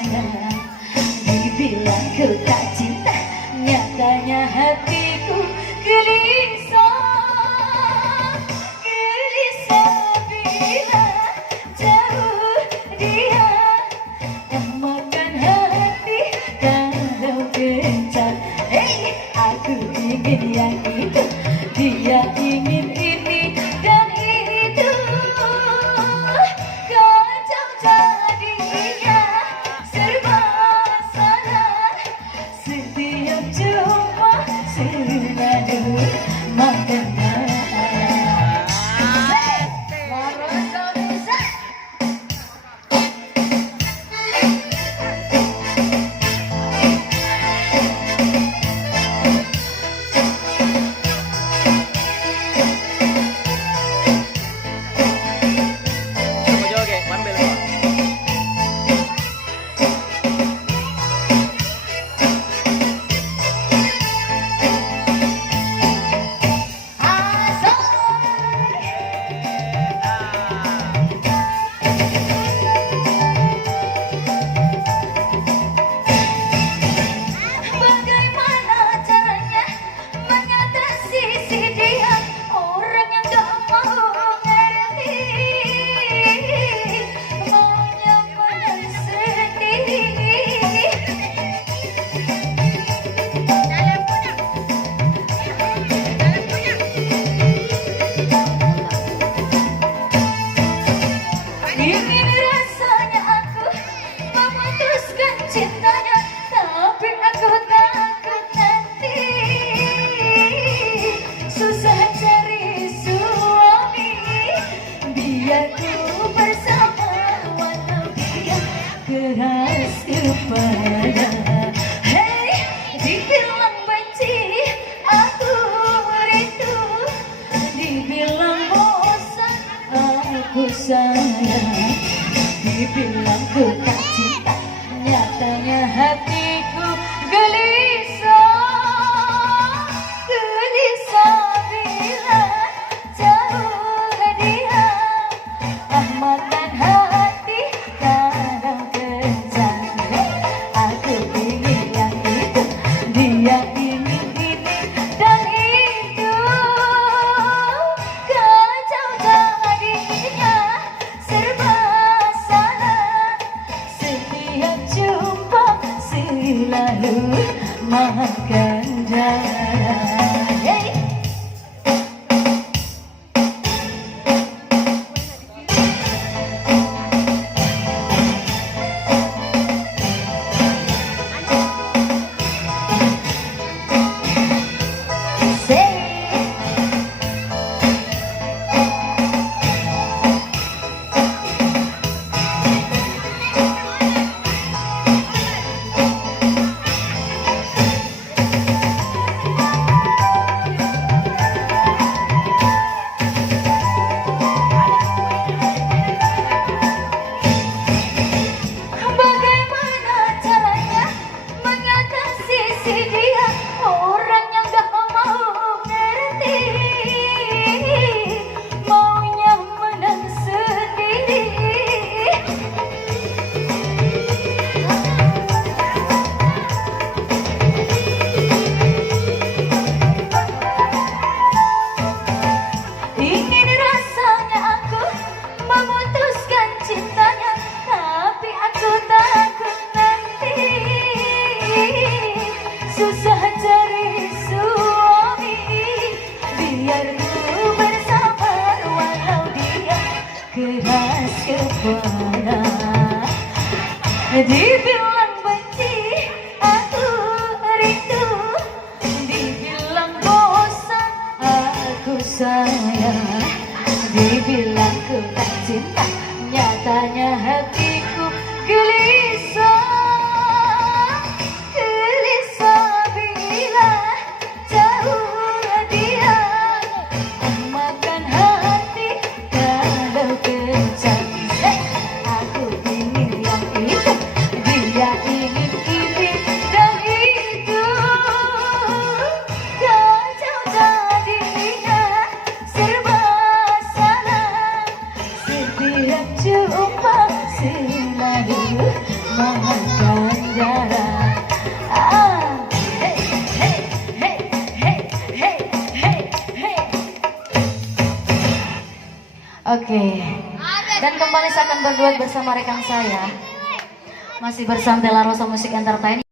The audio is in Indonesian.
sayang. Dibilang ku tak cinta, nyatanya hatiku gelisah. Gelisah bila jauh dia yang makan hati kalau gencar. Hey, aku ingin yang itu, dia ingin ini dan itu. Kacau jadinya, serba salah. Setiap jumpa selalu mengenal. Ingin rasanya aku memutuskan cintanya, tapi aku takut nanti susah cari suami. Biar ku bersama walau dia keras kepala. Hey, dibilang benci aku rindu, dibilang bosan aku sayang. Dibilang ku tak cinta, nyatanya hatiku gelisah. Gelisah bila jauh dia, makan hati kadang kejar. Aku ingin yang itu, dia ingin ini dan itu. Kacau jadinya, serba jumpa selalu makan darah. Hey. Susah cari suami, biar ku bersama walau dia keras kepala. Dibilang benci aku rindu, dibilang bosan aku sayang. Dibilang ku tak cinta, nyatanya hatiku gelisah. Jumpa selalu mahal. Oke. Dan kembali saya akan berduet bersama rekan saya. Masih bersama Tela Rosa Musik Entertain.